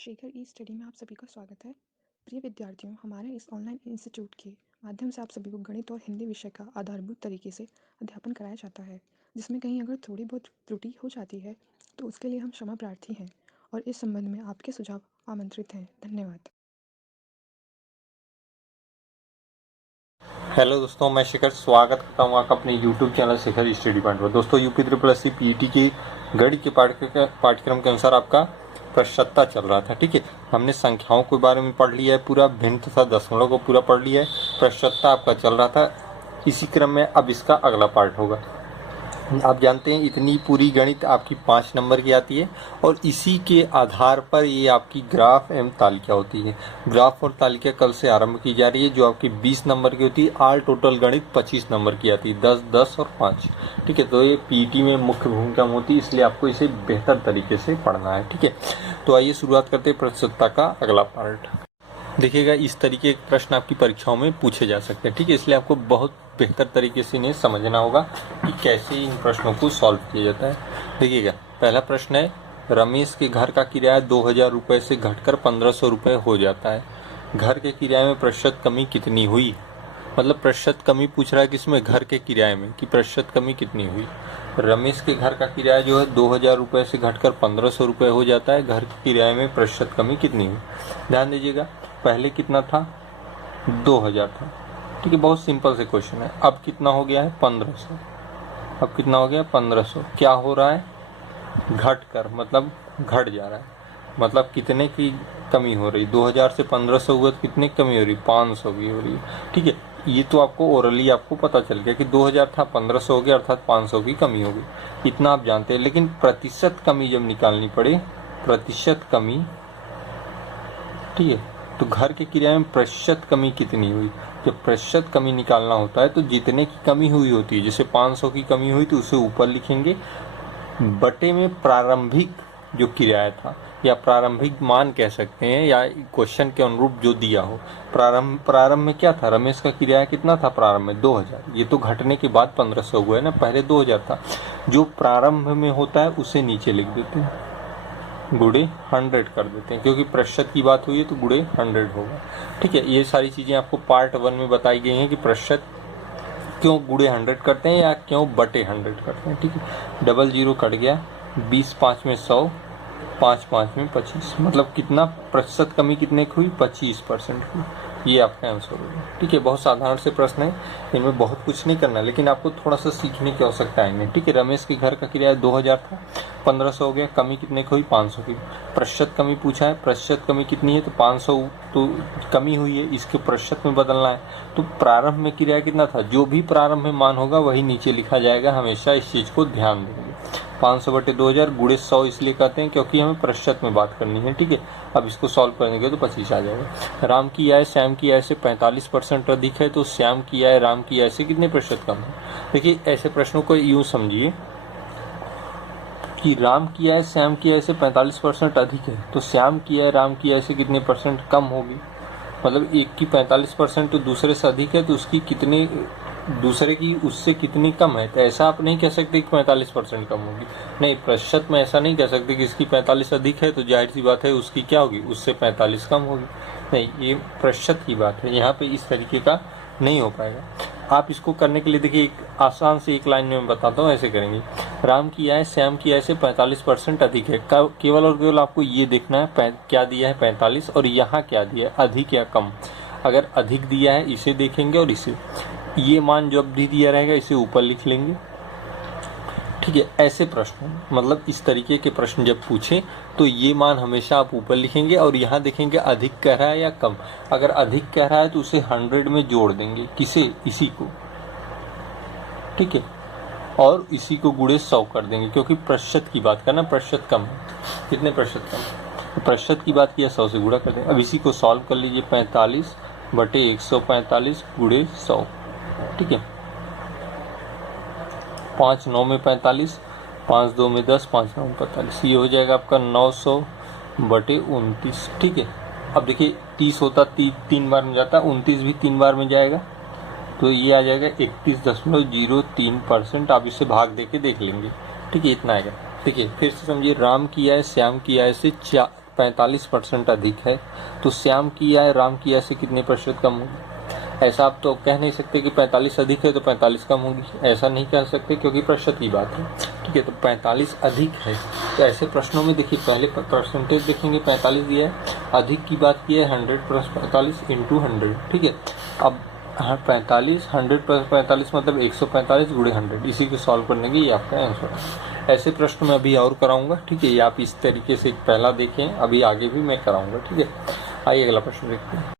शेखर ई study में आप सभी का स्वागत है। प्रिय विद्यार्थियों, हमारे इस ऑनलाइन इंस्टीट्यूट के माध्यम से आप सभी को गणित और हिंदी विषय का आधारभूत तरीके से अध्यापन कराया जाता है, जिसमें कहीं अगर थोड़ी बहुत त्रुटि हो जाती है तो उसके लिए हम क्षमा प्रार्थी हैं और इस संबंध में आपके सुझाव आमंत्रित हैं। धन्यवाद। हेलो दोस्तों, मैं शिखर स्वागत करता हूँ आपका अपने YouTube channel Shikhar study point पर। दोस्तों, UP triple S C PET की गणित के पाठ्यक्रम के अनुसार आपका प्रश्नोत्तर चल रहा था। ठीक है, हमने संख्याओं के बारे में पढ़ लिया है, पूरा भिन्न तथा दशमलव को पूरा पढ़ लिया है। प्रश्नोत्तर आपका चल रहा था, इसी क्रम में अब इसका अगला पार्ट होगा। आप जानते हैं इतनी पूरी गणित आपकी 5 नंबर की आती है और इसी के आधार पर ये आपकी ग्राफ एवं तालिका होती है। ग्राफ और तालिका कल से आरंभ की जा रही है, जो आपकी 20 नंबर की होती है। ऑल टोटल गणित 25 नंबर की आती है, 10, 10 और 5। ठीक है, तो ये पीईटी में मुख्य भूमिका में होती है, इसलिए आपको इसे बेहतर तरीके से पढ़ना है। ठीक है, तो आइए शुरुआत करते हैं प्रश्नोत्तर का अगला पार्ट। देखिएगा, इस तरीके के प्रश्न आपकी परीक्षाओं में पूछे जा सकते हैं। ठीक है, इसलिए आपको बहुत बेहतर तरीके से इन्हें समझना होगा कि कैसे इन प्रश्नों को सॉल्व किया जाता है। देखिएगा, पहला प्रश्न है, रमेश के घर का किराया 2000 रुपये से घटकर 1500 रुपये हो जाता है। घर के किराए में प्रतिशत कमी कितनी हुई? मतलब प्रतिशत कमी पूछ रहा है किसमें? घर के किराए में, कि प्रतिशत कमी कितनी हुई। रमेश के घर का किराया जो है 2000 रुपये से घटकर 1500 रुपये हो जाता है। घर के किराए में प्रतिशत कमी कितनी हुई? ध्यान दीजिएगा, पहले कितना था? 2000 था। ठीक है, बहुत सिंपल से क्वेश्चन है। अब कितना हो गया है? 1500। अब कितना हो गया? 1500। क्या हो रहा है? घट कर, मतलब घट जा रहा है। मतलब कितने की कमी हो रही? 2000 से 1500 हुआ तो कितने की कमी हो रही? 500 की हो रही है। ठीक है, ये तो आपको ओरली आपको पता चल गया कि 2000 था, 1500 हो गया, अर्थात 500 की कमी हो गई। इतना आप जानते हैं। लेकिन प्रतिशत कमी जब निकालनी पड़े, प्रतिशत कमी, ठीक है, तो घर के किराए में प्रतिशत कमी कितनी हुई? जब प्रतिशत कमी निकालना होता है तो जितने की कमी हुई होती है, जैसे 500 की कमी हुई तो उसे ऊपर लिखेंगे, बटे में प्रारंभिक जो किराया था या प्रारंभिक मान कह सकते हैं, या क्वेश्चन के अनुरूप जो दिया हो। प्रारंभ में क्या था? रमेश का किराया कितना था प्रारंभ में? 2000। ये तो घटने के बाद 1500 हुआ है ना, पहले 2000 था। जो प्रारंभ में होता है उसे नीचे लिख देते हैं, गुणे 100 कर देते हैं, क्योंकि प्रतिशत की बात हुई है तो गुणे 100 होगा। ठीक है, ये सारी चीज़ें आपको पार्ट 1 में बताई गई हैं कि प्रतिशत क्यों गुणे 100 करते हैं या क्यों बटे 100 करते हैं। ठीक है, डबल जीरो कट गया, 20 5 में 100, 5 5 में 25, मतलब कितना प्रतिशत कमी कितने की हुई? 25% की। ये आपका आंसर होगा। ठीक है, बहुत साधारण से प्रश्न है, इनमें बहुत कुछ नहीं करना, लेकिन आपको थोड़ा सा सीखने की आवश्यकता है इनमें। ठीक है, रमेश के घर का किराया 2000 था, 1500 हो गया, कमी कितने की हुई? 500 की। प्रतिशत कमी पूछा है, प्रतिशत कमी कितनी है? तो 500 तो कमी हुई है, इसके प्रतिशत में बदलना है। तो प्रारंभ में किराया कितना था? जो भी प्रारंभ में मान होगा वही नीचे लिखा जाएगा, हमेशा इस चीज़ को ध्यान देंगे। 500 बटे 2000 गुणे 100 इसलिए कहते हैं क्योंकि हमें प्रतिशत में बात करनी है। ठीक है, अब इसको सॉल्व करेंगे तो 25 आ जाएगा। राम की आय श्याम की आय से 45% अधिक है, तो श्याम की आय राम की आय से कितने प्रतिशत कम है? देखिए, ऐसे प्रश्नों को यूं समझिए कि राम की आय श्याम की आय से 45% अधिक है, तो श्याम की आय राम की आय से कितने परसेंट कम होगी? मतलब एक की 45% तो दूसरे से अधिक है, तो उसकी कितने, दूसरे की उससे कितनी कम है? तो ऐसा आप नहीं कह सकते कि 45% कम होगी। नहीं, प्रतिशत में ऐसा नहीं कह सकते कि इसकी 45 अधिक है तो जाहिर सी बात है उसकी क्या होगी? उससे 45 कम होगी। नहीं, ये प्रतिशत की बात है, यहाँ पे इस तरीके का नहीं हो पाएगा। आप इसको करने के लिए देखिए, एक आसान से एक लाइन में मैं बताता हूँ, ऐसे करेंगे। राम की आय श्याम की आय से 45% अधिक है। केवल और केवल आपको ये देखना है क्या दिया है? 45, और यहाँ क्या दिया है? अधिक या कम। अगर अधिक दिया है इसे देखेंगे, और इसे, ये मान जो भी दिया रहेगा इसे ऊपर लिख लेंगे। ठीक है, ऐसे प्रश्न, मतलब इस तरीके के प्रश्न जब पूछे तो ये मान हमेशा आप ऊपर लिखेंगे, और यहाँ देखेंगे अधिक कह रहा है या कम। अगर अधिक कह रहा है तो उसे 100 में जोड़ देंगे, किसे? इसी को। ठीक है, और इसी को गुणे 100 कर देंगे, क्योंकि प्रतिशत की बात करना, प्रतिशत कम है। कितने प्रतिशत कम? तो प्रतिशत की बात किया, 100 से गुणा कर देंगे। अब इसी को सॉल्व कर लीजिए, 45 बटे 145 गुणे 100। ठीक है, 5 9 में 45, 5 2 में 10, 5 9 में 45, ये हो जाएगा आपका 900 बटे 29। ठीक है, अब देखिए 30 होता 3 बार में जाता, 29 भी 3 बार में जाएगा, तो ये आ जाएगा 31.03%। आप इसे भाग दे के देख लेंगे। ठीक है, इतना आएगा। देखिए फिर से समझिए, राम की आय श्याम की आय से 45% अधिक है तो श्याम की आय राम की आय से कितने प्रतिशत कम होगी। ऐसा आप तो कह नहीं सकते कि 45 अधिक है तो 45 कम होगी, ऐसा नहीं कह सकते क्योंकि प्रतिशत की बात है। ठीक है, तो 45 अधिक है तो ऐसे प्रश्नों में देखिए पहले परसेंटेज देखेंगे, 45 दिया है, अधिक की बात की है 100 प्लस 45 इंटू 100। ठीक है, अब 45 100 प्लस 45 मतलब 145 गुणे 100, इसी को सॉल्व करने की ये आपका आंसर है। ऐसे प्रश्न मैं अभी और कराऊंगा। ठीक है, ये आप इस तरीके से पहला देखें, अभी आगे भी मैं कराऊंगा। ठीक है, आइए अगला प्रश्न देखते हैं।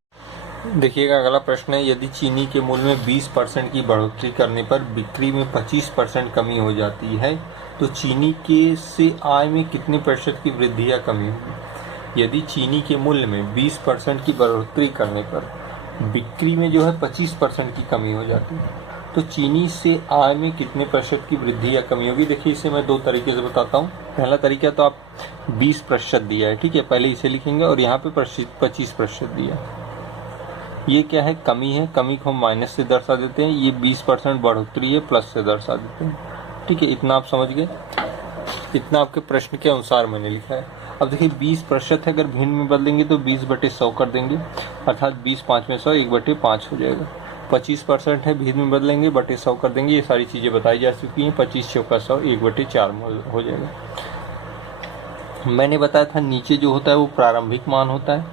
देखिएगा अगला प्रश्न है, यदि चीनी के मूल्य में 20% की बढ़ोतरी करने पर बिक्री में 25% कमी हो जाती है तो चीनी के से आय में कितने प्रतिशत की वृद्धि या कमी होगी। यदि चीनी के मूल्य में 20% की बढ़ोतरी करने पर बिक्री में जो है 25% की कमी हो जाती है तो चीनी से आय में कितने प्रतिशत की वृद्धि या कमी होगी। देखिए इसे मैं दो तरीके से बताता हूँ। पहला तरीका तो आप 20% दिया है, ठीक है, पहले इसे लिखेंगे और यहाँ पे 25% दिया है। ये क्या है, कमी है, कमी को हम माइनस से दर्शा देते हैं, ये 20% बढ़ोतरी है प्लस से दर्शा देते हैं। ठीक है, इतना आप समझ गए, इतना आपके प्रश्न के अनुसार मैंने लिखा है। अब देखिए 20% है, अगर भिन्न में बदलेंगे तो 20/100 कर देंगे, अर्थात 20 5 में 100 1/5 हो जाएगा। 25% है, भिन्न में बदलेंगे बटे 100 कर देंगे, ये सारी चीज़ें बताई जा चुकी हैं। 25 चौका 100 1/4 हो जाएगा। मैंने बताया था नीचे जो होता है वो प्रारंभिक मान होता है,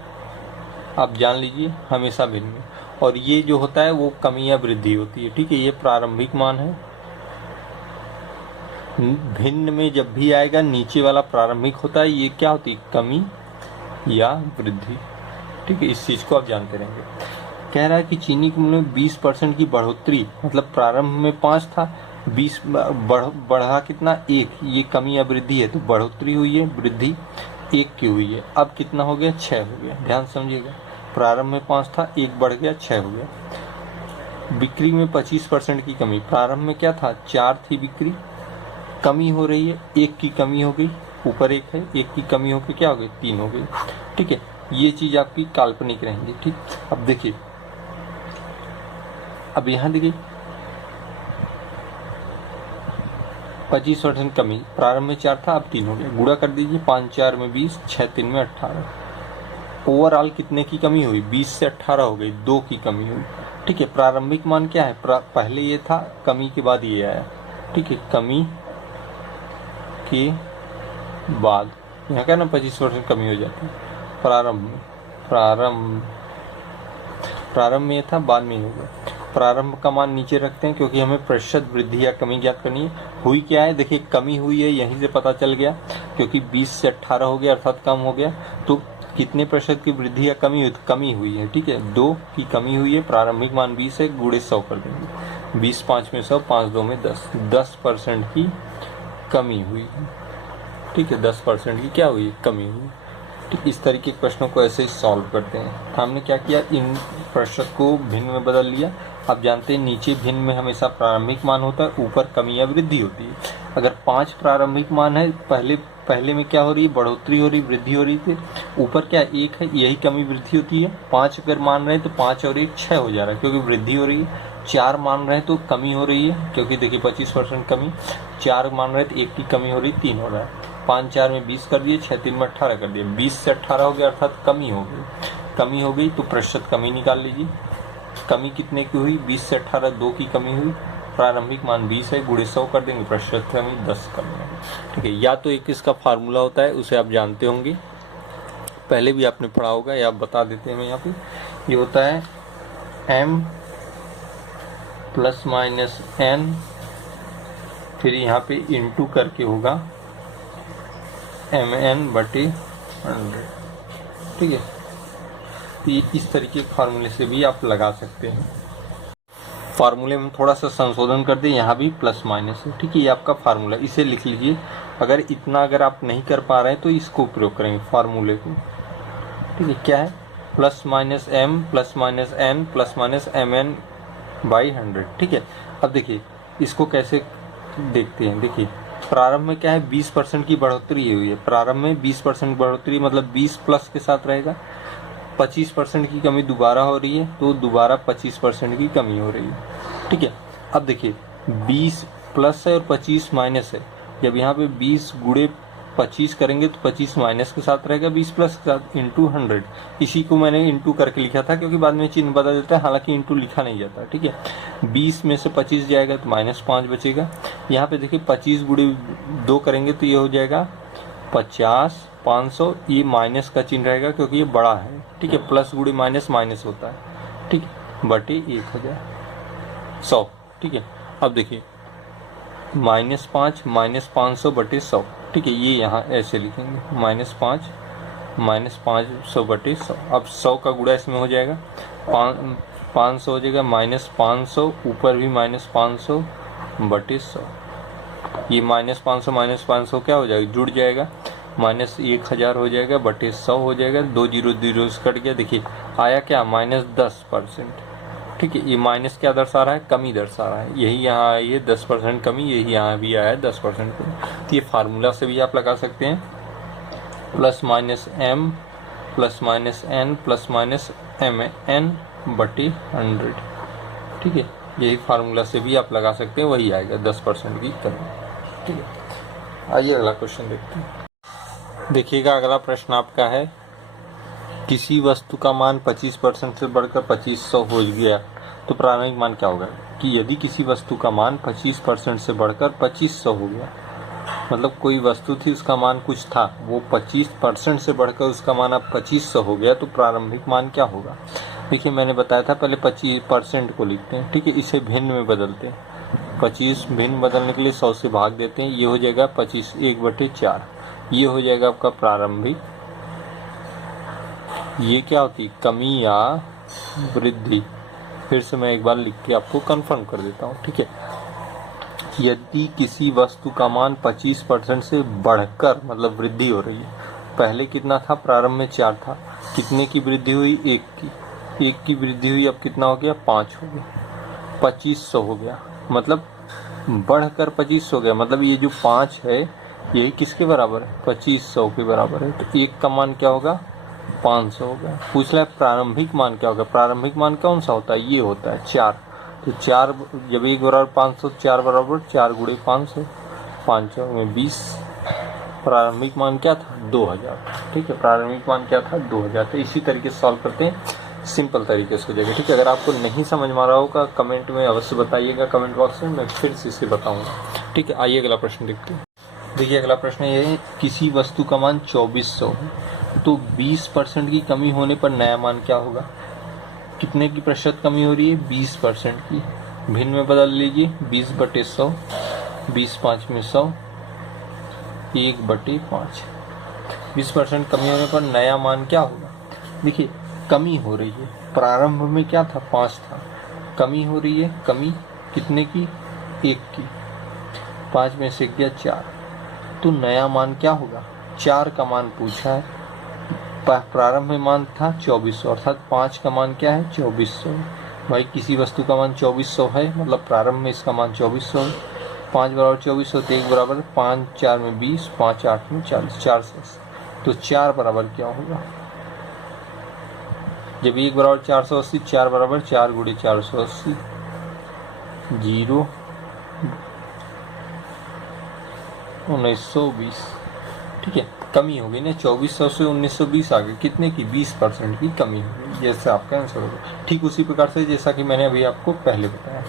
आप जान लीजिए हमेशा भिन्न में, और ये जो होता है वो कमी या वृद्धि होती है। ठीक है, ये प्रारंभिक मान है, भिन्न में जब भी आएगा नीचे वाला प्रारंभिक होता है, ये क्या होती है, कमी या वृद्धि। ठीक है, इस चीज को आप जानते रहेंगे। कह रहा है कि चीनी के मूल्य में 20% की बढ़ोतरी, मतलब प्रारंभ में 5 था, 20 बढ़ा कितना 1, ये कमी या वृद्धि है, तो बढ़ोतरी हुई है, वृद्धि 1 की हुई है। अब कितना हो गया, 6 हो गया। ध्यान समझिएगा, प्रारंभ में 5 था, 1 बढ़ गया 6 हो गया। बिक्री में 25% की कमी, प्रारंभ में क्या था 4 थी बिक्री, कमी हो रही है, 1 की कमी हो गई, ऊपर 1 है, 1 की कमी होकर क्या हो गई 3 हो गई। ठीक है, ये चीज आपकी काल्पनिक रहेंगी। ठीक, अब देखिए, अब यहां देखिए 25% कमी, प्रारंभ में 4 था, अब 3 हो गया, गुणा कर दीजिए, 5 4 में 20, 6 3 में 18। ओवरऑल कितने की कमी हुई, 20 से 18 हो गई, 2 की कमी हुई। ठीक है, प्रारंभिक मान क्या है, पहले ये था, कमी के बाद ये आया। ठीक है, कमी के बाद यहाँ क्या ना 25% कमी हो जाती है। प्रारंभ में ये था, बाद में हो गया। प्रारंभ का मान नीचे रखते हैं क्योंकि हमें प्रतिशत वृद्धि या कमी ज्ञात करनी है। हुई क्या है, देखिए कमी हुई है, यहीं से पता चल गया, क्योंकि 20 से 18 हो गया अर्थात कम हो गया। तो कितने प्रतिशत की वृद्धि या कमी हुई, कमी हुई है। ठीक है, 2 की कमी हुई है, प्रारंभिक मान 20 है, गुणे 100 कर देंगे, 20 5 में 100, 5 2 में 10, 10% की कमी हुई है। ठीक है, 10% की क्या हुई, कमी हुई। ठीक, इस तरीके के प्रश्नों को ऐसे ही सॉल्व करते हैं। हमने क्या किया, इन प्रतिशत को भिन्न में बदल लिया। आप जानते हैं नीचे भिन्न में हमेशा प्रारंभिक मान होता है, ऊपर कमी या वृद्धि होती है। अगर 5 प्रारंभिक मान है, पहले में क्या हो रही है, बढ़ोतरी हो रही, वृद्धि हो रही थी, ऊपर क्या 1 है, यही कमी वृद्धि होती है। 5 अगर मान रहे हैं तो 5 और 1 6 हो जा रहा है क्योंकि वृद्धि हो रही है। 4 मान रहे हैं तो कमी हो रही है क्योंकि देखिए 25% कमी, 4 मान रहे हैं तो 1 की कमी हो रही, 3 हो रहा है। 5 4 में 20 कर दिए, 6 3 में 18 कर दिए, 20 से 18 हो गया अर्थात कमी हो गई। कमी हो गई तो प्रतिशत कमी निकाल लीजिए। कमी कितने की हुई, 20 से 18, 2 की कमी हुई, प्रारंभिक मान 20 है, गुणे 100 कर देंगे, प्रतिशत कमी 10 कर देंगे। ठीक है, या तो एक इसका फार्मूला होता है, उसे आप जानते होंगे, पहले भी आपने पढ़ा होगा, या आप बता देते हैं यहाँ पे। ये होता है m ± n, फिर यहाँ पे इंटू करके होगा mn/100। ठीक है, तो ये इस तरीके के फार्मूले से भी आप लगा सकते हैं। फार्मूले में थोड़ा सा संशोधन कर दें, यहाँ भी प्लस माइनस है। ठीक है, ये आपका फार्मूला, इसे लिख लीजिए। अगर आप नहीं कर पा रहे हैं तो इसको प्रयोग करेंगे फार्मूले को। ठीक है, क्या है, ±m ±n ±mn/100। ठीक है, अब देखिए इसको कैसे देखते हैं। देखिए प्रारंभ में क्या है, 20% की बढ़ोतरी हुई है, प्रारंभ में 20% बढ़ोतरी मतलब 20 प्लस के साथ रहेगा। 25% की कमी दोबारा हो रही है तो दोबारा 25% की कमी हो रही है। ठीक है, अब देखिए 20 प्लस है और 25 माइनस है। जब यहाँ पे 20 गुणे 25 करेंगे तो 25 माइनस के साथ रहेगा, 20 प्लस के साथ, इंटू 100। इसी को मैंने इंटू करके लिखा था क्योंकि बाद में चिन्ह बदल देता है, हालांकि इंटू लिखा नहीं जाता। ठीक है, 20 में से 25 जाएगा तो -5 बचेगा। यहाँ पे देखिए 25 गुणे 2 करेंगे तो ये हो जाएगा 50, 500। ये माइनस का चिन्ह रहेगा क्योंकि ये बड़ा है। ठीक है, प्लस गुणे माइनस माइनस होता है। ठीक है, बटे 1 हो जाए 100। ठीक है, अब देखिए -5 -500 बटे 100। ठीक है, ये यहाँ ऐसे लिखेंगे, -5 -500 बटे 100। अब 100 का गुणा इसमें हो जाएगा, 500 हो जाएगा, -500 ऊपर भी -500 बटे 100। ये -500 क्या हो जाएगा, जुड़ जाएगा, -1000 हो जाएगा बटे 100 हो जाएगा। 2 जीरो जीरो से कट गया। देखिए आया क्या, -10%। ठीक है, ये माइनस क्या दर्शा रहा है, कमी दर्शा रहा है। यही यहाँ आई है 10% कमी, यही यहाँ भी आया है 10% कमी। तो ये फार्मूला से भी आप लगा सकते हैं, ±m ±n ±mn बटे 100। ठीक है, यही फार्मूला से भी आप लगा सकते हैं, वही आएगा 10% की कमी। ठीक है, आइए अगला क्वेश्चन देखते हैं। देखिएगा अगला प्रश्न आपका है, किसी वस्तु का मान 25% से बढ़कर 2500 हो गया तो प्रारंभिक मान क्या होगा। कि यदि किसी वस्तु का मान 25% से बढ़कर 2500 हो गया, मतलब कोई वस्तु थी उसका मान कुछ था, वो 25% से बढ़कर उसका मान अब 2500 हो गया, तो प्रारंभिक मान क्या होगा। देखिए मैंने बताया था पहले 25% को लिखते हैं। ठीक है, इसे भिन्न में बदलते हैं। 25 भिन्न बदलने के लिए 100 से भाग देते हैं, ये हो जाएगा 25 1/4। ये हो जाएगा आपका प्रारंभिक। ये क्या होती है, कमी या वृद्धि। फिर से मैं एक बार लिख के आपको कंफर्म कर देता हूँ। ठीक है, यदि किसी वस्तु का मान 25% से बढ़कर, मतलब वृद्धि हो रही है, पहले कितना था, प्रारंभ में 4 था, कितने की वृद्धि हुई, 1 की वृद्धि हुई, अब कितना हो गया, 5 हो गया, 2500 हो गया, मतलब बढ़कर 2500 हो गया। मतलब ये जो 5 है यही किसके बराबर है, 2500 के बराबर है। तो 1 का मान क्या होगा, 500 हो गया। पूछ रहा है प्रारंभिक मान क्या होगा। प्रारंभिक मान कौन सा होता है, ये होता है 4। तो 4 जब 1 बराबर 500, 4 बराबर 4 गुणे 500, 5 में 20। प्रारंभिक मान क्या था, 2000। ठीक है, प्रारंभिक मान क्या था, 2000। तो इसी तरीके से सॉल्व करते हैं, सिंपल तरीके से हो जाएगा। ठीक है, अगर आपको नहीं समझ में आ रहा होगा कमेंट में अवश्य बताइएगा, कमेंट बॉक्स में, मैं फिर से इसे बताऊंगा। ठीक है, आइए अगला प्रश्न देखते हैं। देखिए अगला प्रश्न ये है, किसी वस्तु का मान 2400 है तो 20% की कमी होने पर नया मान क्या होगा। कितने की प्रतिशत कमी हो रही है, 20% की। भिन्न में बदल लीजिए, 20/100, 20 5 में 100, 1/5। 20% कमी होने पर नया मान क्या होगा। देखिए कमी हो रही है, प्रारंभ में क्या था, 5 था, कमी हो रही है, कमी कितने की, 1 की। 5 में से गया 4, तो नया मान क्या होगा, 4 का मान पूछा है। प्रारंभ में मान था 2400, अर्थात 5 का मान क्या है, 2400। भाई किसी वस्तु का मान 2400 है, मतलब प्रारंभ में इसका मान 2400 है। 5 बराबर 2400, तो 1 बराबर 5 4 में 20, 5 8 में 40, 4 से। तो 4 बराबर क्या होगा, जब 1 बराबर 480, 4 बराबर 4 गुणे 480, 0 1920। ठीक है, कमी हो गई ना, 2400 से 1920 आ गई, कितने की, 20% की कमी हो गई, जैसे आपका आंसर होगा। ठीक उसी प्रकार से जैसा कि मैंने अभी आपको पहले बताया,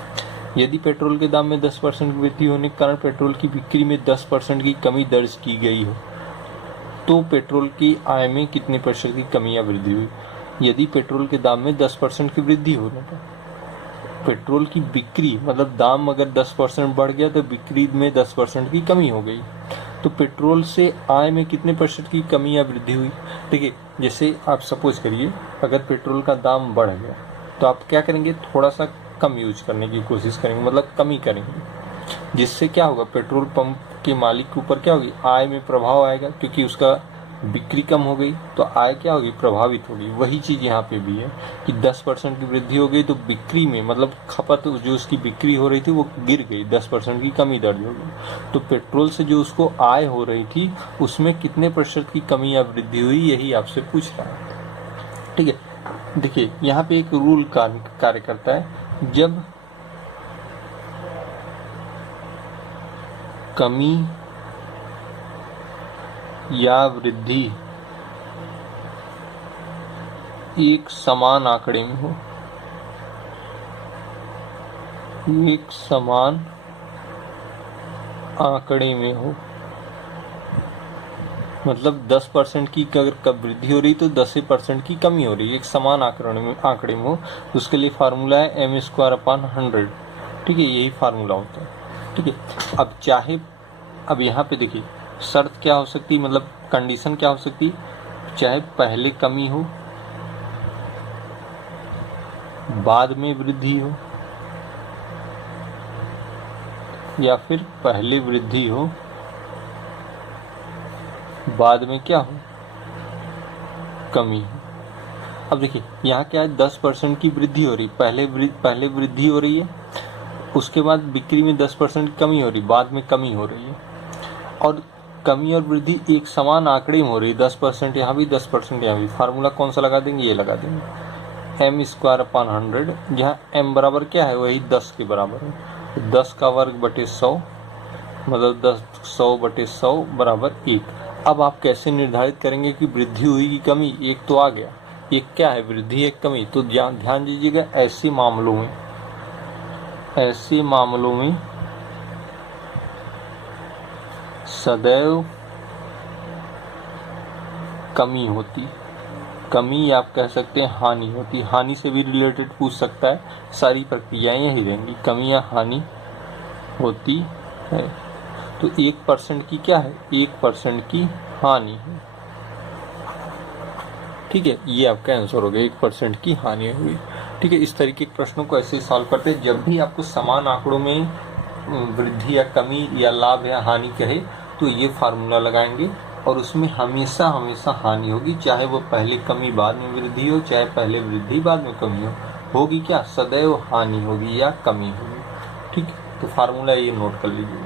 यदि पेट्रोल के दाम में 10% की वृद्धि होने के कारण पेट्रोल की बिक्री में 10% की कमी दर्ज की गई हो तो पेट्रोल की आय में कितने प्रतिशत की कमी या वृद्धि हुई। यदि पेट्रोल के दाम में 10% की वृद्धि होने पर पेट्रोल की बिक्री, मतलब दाम अगर 10% बढ़ गया तो बिक्री में 10% की कमी हो गई, तो पेट्रोल से आय में कितने प्रतिशत की कमी या वृद्धि हुई। देखिए जैसे आप सपोज करिए, अगर पेट्रोल का दाम बढ़ गया तो आप क्या करेंगे, थोड़ा सा कम यूज करने की कोशिश करेंगे, मतलब कमी करेंगे, जिससे क्या होगा, पेट्रोल पंप के मालिक के ऊपर क्या होगी, आय में प्रभाव आएगा, क्योंकि उसका बिक्री कम हो गई तो आय क्या होगी, प्रभावित होगी। वही चीज़ यहाँ पे भी है कि 10% की वृद्धि हो गई तो बिक्री में, मतलब खपत जो उसकी बिक्री हो रही थी वो गिर गई, 10% की कमी दर्ज हो गई। तो पेट्रोल से जो उसको आय हो रही थी उसमें कितने प्रतिशत की कमी या वृद्धि हुई, यही आपसे पूछ रहा है। ठीक है, देखिए यहाँ पे एक रूल कार्य करता है, जब कमी या वृद्धि एक समान आंकड़े में हो, एक समान आंकड़े में हो, मतलब 10% की अगर कब वृद्धि हो रही तो 10% की कमी हो रही है, एक समान आंकड़े में हो, उसके लिए फार्मूला है m²/100। ठीक है, यही फार्मूला होता है। ठीक है, अब चाहे अब यहाँ पे देखिए शर्त क्या हो सकती है, मतलब कंडीशन क्या हो सकती है, चाहे पहले कमी हो बाद में वृद्धि हो, या फिर पहले वृद्धि हो बाद में क्या हो, कमी हो। अब देखिए यहाँ क्या है, 10% की वृद्धि हो रही, पहले वृद्धि हो रही है, उसके बाद बिक्री में 10% कमी हो रही, बाद में कमी हो रही है, और कमी और वृद्धि एक समान आंकड़े में हो रही है, 10% यहाँ भी 10% यहाँ भी। फार्मूला कौन सा लगा देंगे, ये लगा देंगे m²/100, जहाँ m बराबर क्या है, वही 10 के बराबर है, 10 का वर्ग बटे 100, मतलब 100/100 बराबर 1। अब आप कैसे निर्धारित करेंगे कि वृद्धि हुई कि कमी, एक तो आ गया, एक क्या है, वृद्धि एक कमी। तो ध्यान दीजिएगा, ऐसे मामलों में सदैव कमी होती, कमी आप कह सकते हैं हानि होती, हानि से भी रिलेटेड पूछ सकता है, सारी प्रक्रियाएं यही रहेंगी, कमी या हानि होती है। तो 1% की क्या है, 1% की हानि है। ठीक है, ये आपका आंसर हो गया, 1% की हानि हुई। ठीक है, इस तरीके के प्रश्नों को ऐसे सॉल्व करते हैं। जब भी आपको समान आंकड़ों में वृद्धि या कमी या लाभ या हानि कहे तो ये फार्मूला लगाएंगे, और उसमें हमेशा हानि होगी, चाहे वो पहले कमी बाद में वृद्धि हो, चाहे पहले वृद्धि बाद में कमी हो, होगी क्या, सदैव हानि होगी या कमी होगी। ठीक है, तो फार्मूला ये नोट कर लीजिए।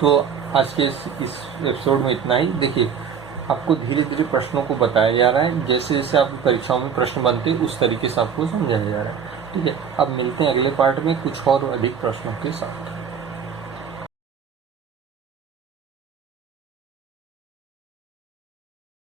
तो आज के इस एपिसोड में इतना ही। देखिए आपको धीरे धीरे प्रश्नों को बताया जा रहा है, जैसे जैसे आपकी परीक्षाओं में प्रश्न बनते हैं उस तरीके से आपको समझाया जा रहा है। ठीक है, अब मिलते हैं अगले पार्ट में कुछ और अधिक प्रश्नों के साथ।